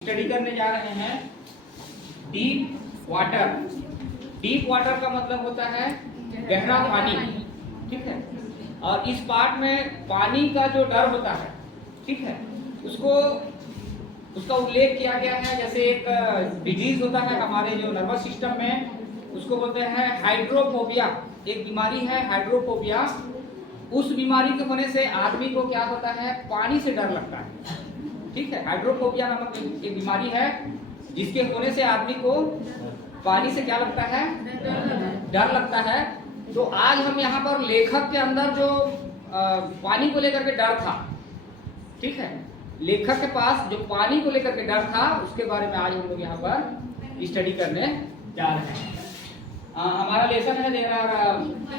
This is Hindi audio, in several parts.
स्टडी करने जा रहे हैं डीप वाटर। डीप वाटर का मतलब होता है गहरा पानी, ठीक है। और इस पार्ट में पानी का जो डर होता है, ठीक है, उसका उल्लेख किया गया है। जैसे एक डिजीज होता है हमारे जो नर्वस सिस्टम में, उसको बोलते हैं हाइड्रोफोबिया। एक बीमारी है हाइड्रोफोबिया। उस बीमारी के होने से आदमी को क्या होता है, पानी से डर लगता है, ठीक है। हाइड्रोफोबिया नामक एक बीमारी है जिसके होने से आदमी को पानी से क्या लगता है, डर लगता है। तो आज हम यहाँ पर लेखक के अंदर जो पानी को लेकर के डर था, ठीक है, लेखक के पास जो पानी को लेकर के डर था, उसके बारे में आज हम लोग यहाँ पर स्टडी करने जा रहे हैं। हमारा लेसन है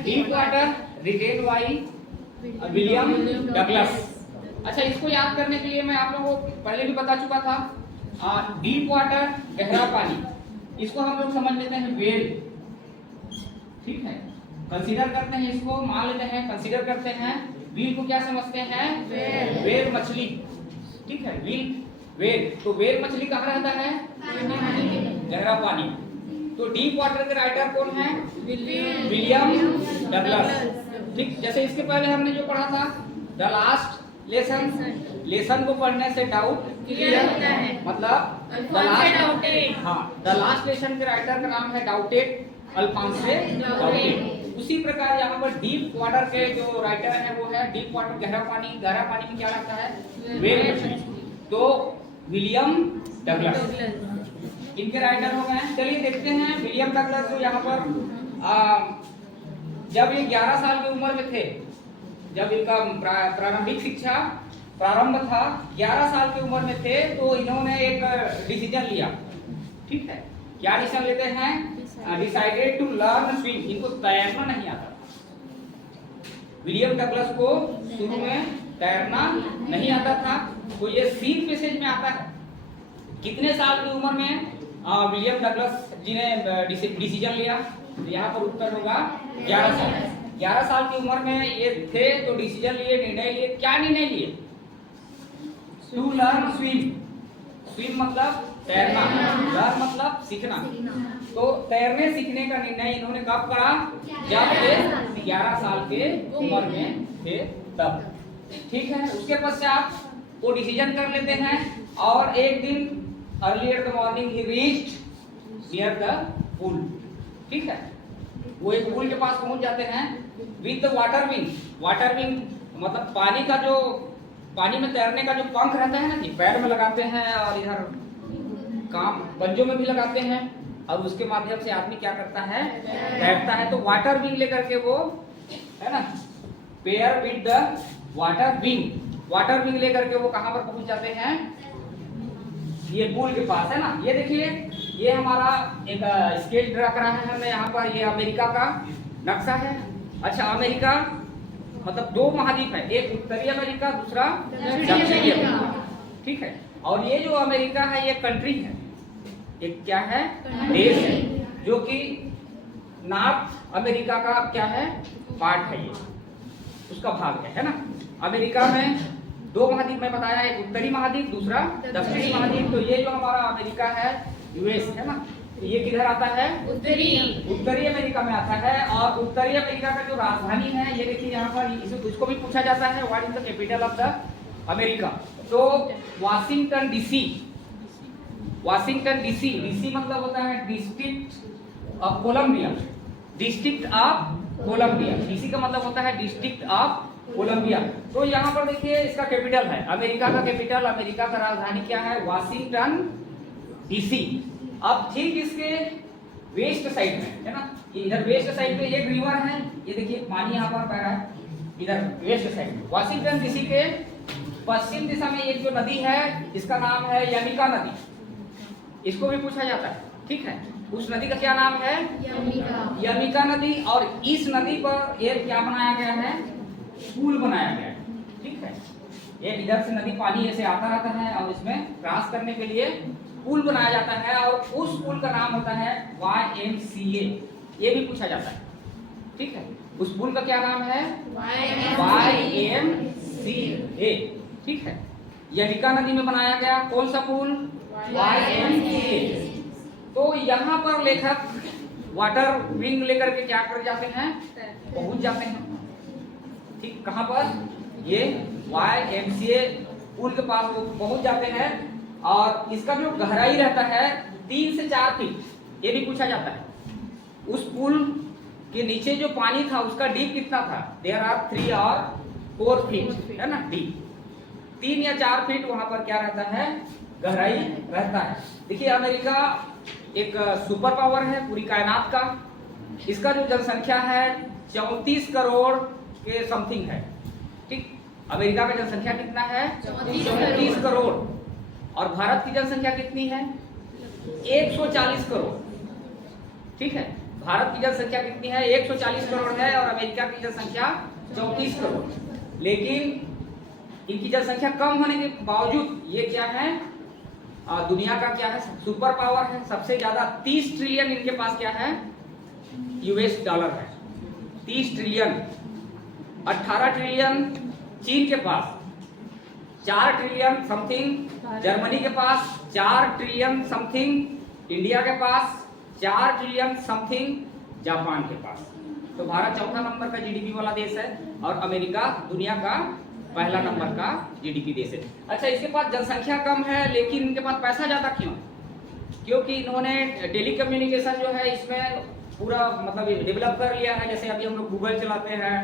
deep water, written by William Douglas. अच्छा, इसको याद करने के लिए मैं आप लोगों को पहले भी बता चुका था। डीप वाटर गहरा पानी, इसको हम लोग समझ लेते हैं वेल, ठीक है। कंसीडर करते हैं इसको, मान लेते हैं, कंसीडर करते हैं। व्हेल को क्या समझते हैं, वेल मछली, ठीक है। वेल तो वेल मछली कहाँ रहता है, गहरा पानी। तो डीप वाटर के राइटर कौन है, विलियम डगलस, ठीक। जैसे इसके पहले हमने जो पढ़ा था द लास्ट लेसन को पढ़ने से डाउट क्लियर होता है, मतलब द लास्ट लेसन के राइटर का नाम है डाउटेड अल्फांसे डाउटेड। उसी प्रकार यहाँ पर डीप वाटर के जो राइटर है वो है डीप वाटर गहरा पानी। गहरा पानी में क्या लगता है, वेल मछली, तो विलियम डगलस इनके राइटर हो गए। चलिए देखते हैं विलियम डगलस जो यहाँ पर जब ये 11 साल की उम्र में थे, जब इनका प्रारंभिक शिक्षा प्रारंभ था, 11 साल की उम्र में थे, तो इन्होंने एक डिसीजन लिया, ठीक है। क्या डिसीजन लेते हैं, डिसाइडेड टू लर्न स्विम। इनको तैरना नहीं आता। विलियम डगलस को शुरू में तैरना नहीं आता था, तो ये सीख मैसेज में आता है। कितने साल की उम्र में विलियम डगलस जी ने डिसीजन लिया, तो यहाँ पर उत्तर होगा 11 साल। 11 साल की उम्र में ये थे, तो डिसीजन लिए, निर्णय लिए। क्या निर्णय लिए, टू लर्न स्विम। स्विम मतलब तैरना, लर्न मतलब सीखना। तो तैरने सीखने का निर्णय इन्होंने कब करा, जब ये 11 साल के उम्र में थे तब, ठीक है। उसके पश्चात वो डिसीजन कर लेते हैं, और एक दिन earlier the morning he reached near the pool, ठीक है। वो एक पूल के पास पहुंच जाते हैं with the water wing. Water wing मतलब पानी का जो, पानी में तैरने का जो पंख रहता है ना, कि पैर में लगाते हैं और इधर काम पंजों में भी लगाते हैं, और उसके माध्यम से आदमी क्या करता है, तैरता है। तो वाटर विंग लेकर के वो, है ना, pair with the water wing. Water wing लेकर के वो कहां पर पहुंच जाते हैं, ये पूल के पास, है ना। ये देखिए, ये हमारा एक स्केच ड्रा करा है हमने यहाँ पर। ये अमेरिका का नक्शा है। अच्छा, अमेरिका मतलब 2 महाद्वीप है, एक उत्तरी अमेरिका, दूसरा दक्षिणी अमेरिका, ठीक है। और ये जो अमेरिका है ये कंट्री है, एक क्या है, देश है, जो कि नॉर्थ अमेरिका का क्या है, पार्ट है, ये उसका भाग है ना। अमेरिका में 2 महाद्वीप में बताया, एक उत्तरी महाद्वीप, दूसरा दक्षिणी महाद्वीप। तो ये जो हमारा अमेरिका है, यूएस, है ना, तो ये किधर आता है, उत्तरी अमेरिका में आता है। और उत्तरी अमेरिका का जो राजधानी है, ये देखिए यहाँ पर, इसको भी पूछा जाता है what is the capital of the America. तो Washington DC. Washington DC, DC मतलब होता है district of Columbia. District of Columbia, DC का मतलब होता है डिस्ट्रिक्ट ऑफ कोलंबिया। तो यहाँ पर देखिए इसका कैपिटल है, अमेरिका का कैपिटल, अमेरिका का राजधानी क्या है, वाशिंगटन डीसी। अब ठीक इसके वेस्ट साइड में, है ना, ये इधर वेस्ट साइड पे एक रिवर है, ये देखिए पानी यहाँ पर बह रहा है, इधर वेस्ट साइड में। वाशिंगटन डीसी के पश्चिम दिशा में एक जो नदी है, इसका नाम है यमिका नदी। इसको भी पूछा जाता है, ठीक है। उस नदी का क्या नाम है, यमिका नदी। और इस नदी पर एक क्या बनाया गया है, पुल बनाया गया है, ठीक है। ये इधर से नदी पानी ऐसे आता रहता है, और इसमें क्रॉस करने के लिए पुल बनाया जाता है, और उस पुल का नाम होता है YMCA। ये भी पूछा जाता है, ठीक है। उस पुल का क्या नाम है, YMCA, ठीक है। यमिका नदी में बनाया गया कौन सा पुल, YMCA। तो यहाँ पर लेखक वाटर विंग लेकर के क्या कर जाते हैं, पहुंच जाते हैं। ठीक, कहाँ पर, ये YMCA पुल के पास वो पहुंच जाते हैं। और इसका जो गहराई रहता है 3 से 4 फीट, ये भी पूछा जाता है। उस पुल के नीचे जो पानी था उसका डीप कितना था, देयर आर 3 और 4 फीट, है ना, डीप 3 या 4 फीट वहां पर क्या रहता है, गहराई रहता है। देखिए अमेरिका एक सुपर पावर है पूरी कायनात का। इसका जो जनसंख्या है 34 करोड़ के समथिंग है। ठीक, अमेरिका का जनसंख्या कितना है, 34 करोड़। और भारत की जनसंख्या कितनी है, 140 करोड़। ठीक है, भारत की जनसंख्या कितनी है, 140 करोड़ है और अमेरिका की जनसंख्या 34 करोड़। लेकिन इनकी जनसंख्या कम होने के बावजूद ये क्या है, दुनिया का क्या है, सुपर पावर है। सबसे ज्यादा 30 ट्रिलियन इनके पास क्या है, US डॉलर है, 30 ट्रिलियन। 18 ट्रिलियन चीन के पास, 4 ट्रिलियन समथिंग जर्मनी के पास, 4 ट्रिलियन समथिंग इंडिया के पास, 4 ट्रिलियन समथिंग जापान के पास। तो भारत चौथा नंबर का GDP वाला देश है और अमेरिका दुनिया का पहला नंबर का GDP देश है। अच्छा, इसके पास जनसंख्या कम है लेकिन इनके पास पैसा ज्यादा क्यों है? क्योंकि इन्होंने टेली कम्युनिकेशन जो है इसमें पूरा मतलब डेवलप कर लिया है। जैसे अभी हम लोग गूगल चलाते हैं,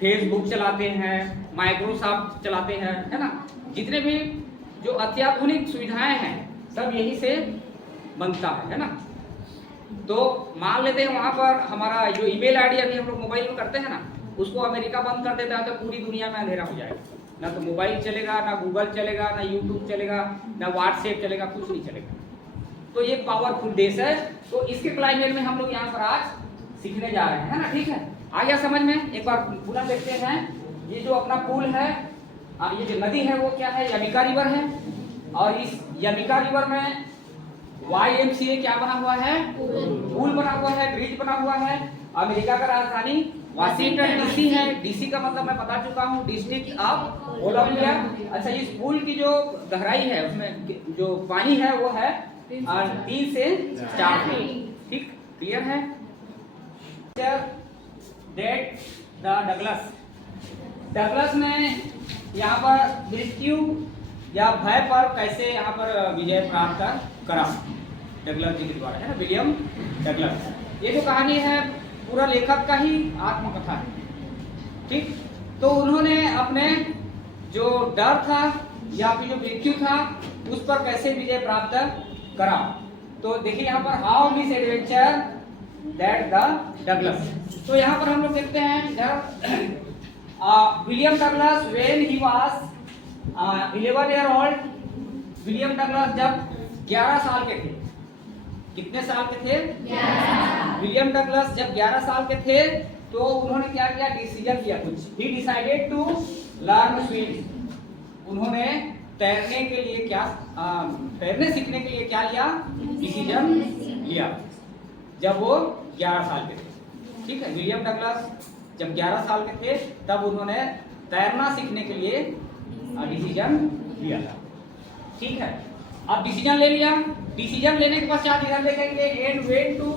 फेसबुक चलाते हैं, माइक्रोसॉफ्ट चलाते हैं, है ना। जितने भी जो अत्याधुनिक सुविधाएं हैं सब यही से बनता है ना। तो मान लेते हैं वहां पर हमारा जो ईमेल आईडी अभी हम लोग मोबाइल में करते हैं ना, उसको अमेरिका बंद कर देता है तो पूरी दुनिया में अंधेरा हो जाएगा। ना तो मोबाइल चलेगा, ना गूगल चलेगा, ना यूट्यूब चलेगा, ना व्हाट्सएप चलेगा, कुछ नहीं चलेगा। तो ये पावरफुल देश है। तो इसके क्लाइमेट में हम लोग यहाँ पर आज सीखने जा रहे हैं, है ना। ठीक है, आ गया समझ में। एक बार पुनः देखते हैं। ये जो अपना पुल है, ये जो नदी है वो क्या है, यमिका रिवर है। और इस यमिका रिवर में YMCA क्या बना हुआ है, पुल बना हुआ है, ब्रिज बना हुआ है। अमेरिका का राजधानी वाशिंगटन DC है। DC का मतलब मैं बता चुका हूँ, डिस्ट्रिक्ट ऑफ कोलंबिया। अच्छा, इस पुल की जो गहराई है उसमें जो पानी है वो है 3 से 4 फीट। ठीक, क्लियर है। डगलस ने यहाँ पर मृत्यु या भय पर कैसे यहाँ पर विजय प्राप्त करा, डगलस जी के द्वारा, है ना, विलियम डगलस। ये जो कहानी है पूरा लेखक का ही आत्मकथा है। ठीक, तो उन्होंने अपने जो डर था या फिर जो मृत्यु था उस पर कैसे विजय प्राप्त करा। तो देखिए यहाँ पर how miss adventure that the Douglas. तो यहाँ पर हम लोग देखते हैं William Douglas when he was 11 year old. William Douglas जब 11 साल के थे। कितने साल के थे? 11। विलियम डगलस जब 11 साल के थे तो उन्होंने क्या किया, डिसीजन लिया कुछ। He decided to learn swim. उन्होंने तैरने के लिए क्या तैरने सीखने के लिए क्या लिया, डिसीजन लिया जब वो 11 साल के थे। ठीक है, विलियम डगलस जब 11 साल के थे तब उन्होंने तैरना सीखने के लिए डिसीजन लिया था। ठीक है, अब डिसीजन ले लिया। डिसीजन लेने के पश्चात इधर देखेंगे and went to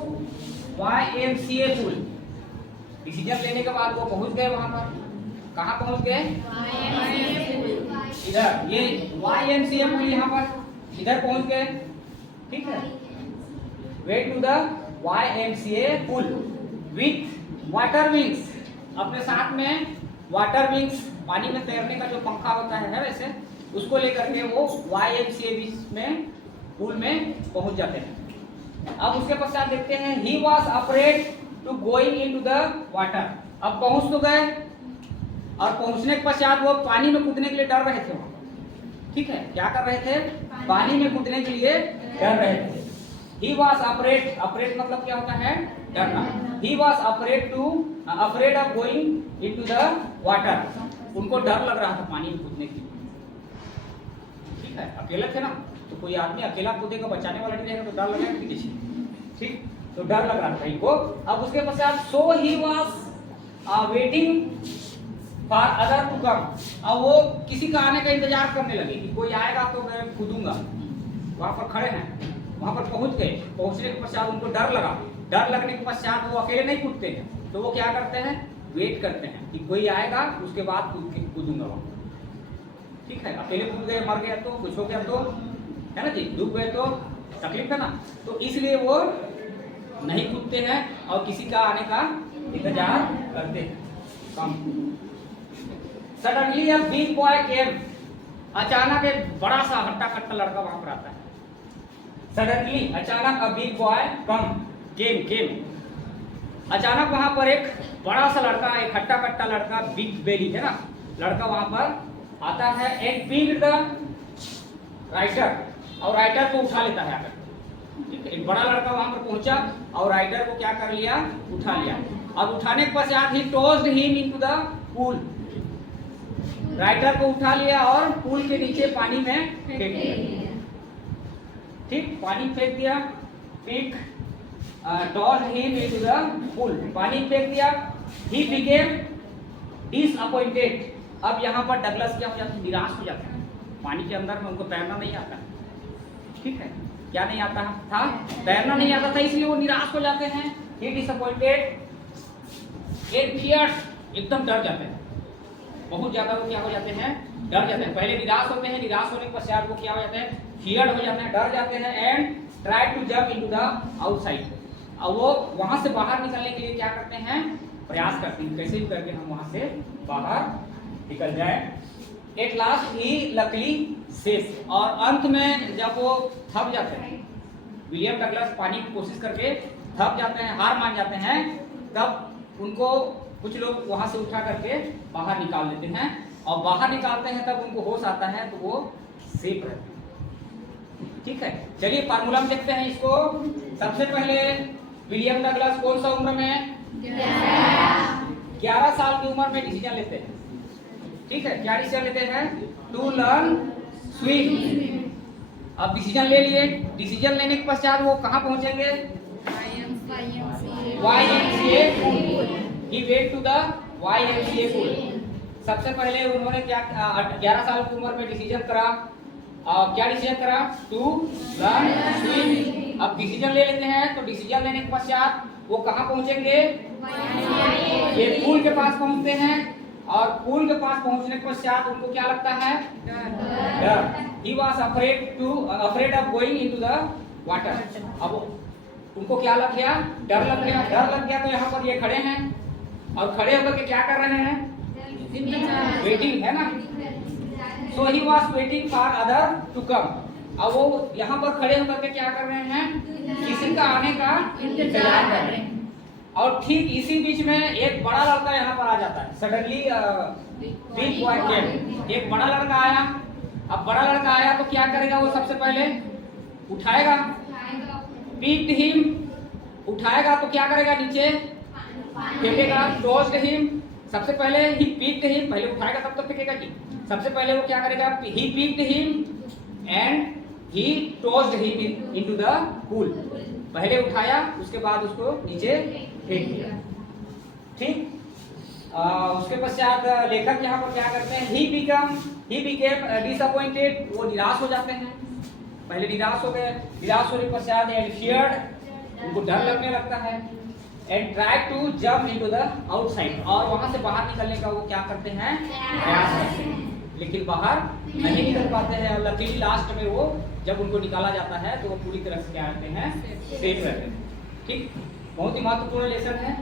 YMCA pool. डिसीजन लेने के बाद वो पहुंच गए वहां पर। कहाँ पहुंच गए? इधर, ये YMCA पुल यहाँ पर इधर पहुंच गए। ठीक है, went to the YMCA pool with water wings. अपने साथ में वाटर विंग्स, पानी में तैरने का जो पंखा होता है वैसे, उसको लेकर के वो YMCA में पुल में पहुंच जाते हैं। अब उसके पश्चात देखते हैं he was afraid to going into the water. अब पहुंच तो गए और पहुंचने के पश्चात वो पानी में कूदने के लिए डर रहे थे वहां पर। ठीक है, क्या कर रहे थे? पानी में कूदने के लिए डर रहे थे। ही वॉज अफ्रेड, अफ्रेड मतलब क्या होता है? डरना। ही was afraid of going into the water. उनको डर लग रहा था पानी में कूदने के लिए। ठीक है, अकेले थे ना, तो कोई आदमी अकेला कूदेगा, बचाने वाला नहीं रहेगा तो डर लगेगा किसी। ठीक, तो डर लग रहा था इनको। अब उसके पश्चात so he was waiting for other to come. अब वो किसी का आने का इंतजार करने लगे कि कोई आएगा तो मैं कूदूंगा। वहां पर खड़े हैं, वहां पर पहुंच गए, पहुंचने के पश्चात उनको डर लगा, डर लगने के पश्चात वो अकेले नहीं कूदते हैं, तो वो क्या करते हैं, वेट करते हैं कि कोई आएगा उसके बाद कूदूंगा वहां। ठीक है, अकेले कूद गए, मर गया तो, कुछ हो गया तो, है ना जी, डूब गए तो तकलीफ है ना, तो इसलिए वो नहीं कूदते हैं और किसी का आने का इंतजार करते हैं कम। Suddenly a big boy came, अचानक एक बड़ा सा हट्टा कट्टा लड़का वहां पर आता है। सडनली, अचानक अ बिग बॉय केम, अचानक वहां पर एक बड़ा सा लड़का, एक हट्टा कट्टा लड़का, बिग बेली है ना लड़का वहां पर आता है। एंड पिक्ड द राइटर, और राइटर को उठा लेता है आकर। ठीक है, एक बड़ा लड़का वहां पर पहुंचा और राइटर को क्या कर लिया, उठा लिया, और उठाने के पश्चात ही tossed him into the pool, writer को उठा लिया और पूल के नीचे पानी में फेंक दिया। ठीक, पानी फेंक दिया, pick tossed him into the pool, पानी फेंक दिया। ही बिकेम डिसअपॉइंटेड, अब यहाँ पर डगलस क्या हो जाता है, निराश हो जाता है, पानी के अंदर में उनको तैरना नहीं आता। ठीक है, क्या नहीं आता था, तैरना नहीं आता था, इसलिए वो निराश हो जाते हैं। ही डिसअपॉइंटेड एंड फियर्ड, एकदम डर जाते हैं, बहुत ज्यादा वो क्या हो जाते हैं, डर जाते हैं। पहले निराश होते हैं, निराश होने के पश्चात वो क्या हो जाते हैं, फियर्ड हो जाते हैं, डर जाते हैं। And try to jump into the outside, और वो वहां से बाहर निकलने के लिए क्या करते हैं, प्रयास करते हैं, कैसे भी करके हम वहां से बाहर निकल जाए। At last he luckily safe, और अंत में जब वो थक जाते हैं, विलियम डगलस पानी की कोशिश करके थक जाते हैं, हार मान जाते हैं, तब उनको कुछ लोग वहां से उठा करके बाहर निकाल देते हैं, और बाहर निकालते हैं तब उनको होश आता है, तो वो सेफ रहते हैं। ठीक है, चलिए फार्मूला में देखते हैं इसको। सबसे पहले विलियम डगलस कौन सा उम्र में, 11 साल की उम्र में डिसीजन लेते हैं। ठीक है, क्या डिसीजन लेते हैं, टू लर्न स्विम। अब डिसीजन ले लिए, डिसीजन लेने के पश्चात वो कहाँ पहुंचेंगे, YMCA pool. He went to the YMCA pool. सबसे पहले उन्होंने क्या 11 साल की उम्र में डिसीजन करा, क्या डिसीजन करा, टू लर्न स्विम। अब डिसीजन ले लेते हैं, तो डिसीजन लेने के पश्चात वो कहाँ पहुंचेंगे, ये पूल के पास पहुंचते हैं, और पूल के पास पहुंचने के पश्चात उनको क्या लगता है, डर। He was afraid of going into the water। अब उनको क्या लग गया, डर लग गया, डर लग गया, तो यहाँ पर ये खड़े हैं, और खड़े होकर के क्या कर रहे हैं, वेटिंग, है ना। So he was waiting for other to come। अब वो यहाँ पर खड़े होकर के क्या कर रहे हैं, किसी का आने का इंतजार कर रहे हैं। और ठीक इसी बीच में एक बड़ा लड़का यहाँ पर आ जाता है। सडनली बिग बॉय केम, एक बड़ा लड़का आया। अब बड़ा लड़का आया तो क्या करेगा, वो सबसे पहले उठाएगा, पिक्ड हिम, उठाएगा तो क्या करेगा, नीचे फेंकेगा, टॉस्ड हिम। सबसे पहले ही पिक्ड हिम, पहले उठाएगा तब तो फेंकेगा जी। सबसे पहले वो क्या करेगा, he picked him and he tossed him into the pool. पहले उठाया, उसके बाद उसको नीचे फेंक दिया। ठीक, उसके पश्चात लेखक यहाँ पर क्या करते हैं, ही बिकेम डिसअपॉइंटेड, वो निराश हो जाते हैं। पहले निराश हो गए, निराश होने के पश्चात एंड फियर्ड, उनको डर लगने लगता है। And try to jump into the outside, और वहां से बाहर निकलने का वो क्या करते हैं, प्रयास करते हैं, लेकिन बाहर नहीं निकल पाते हैं। और लकीली लास्ट में वो जब उनको निकाला जाता है तो वो पूरी तरह से क्या रहते हैं, सेफ रहते हैं। ठीक, बहुत ही महत्वपूर्ण लेसन है,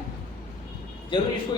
जरूर इसको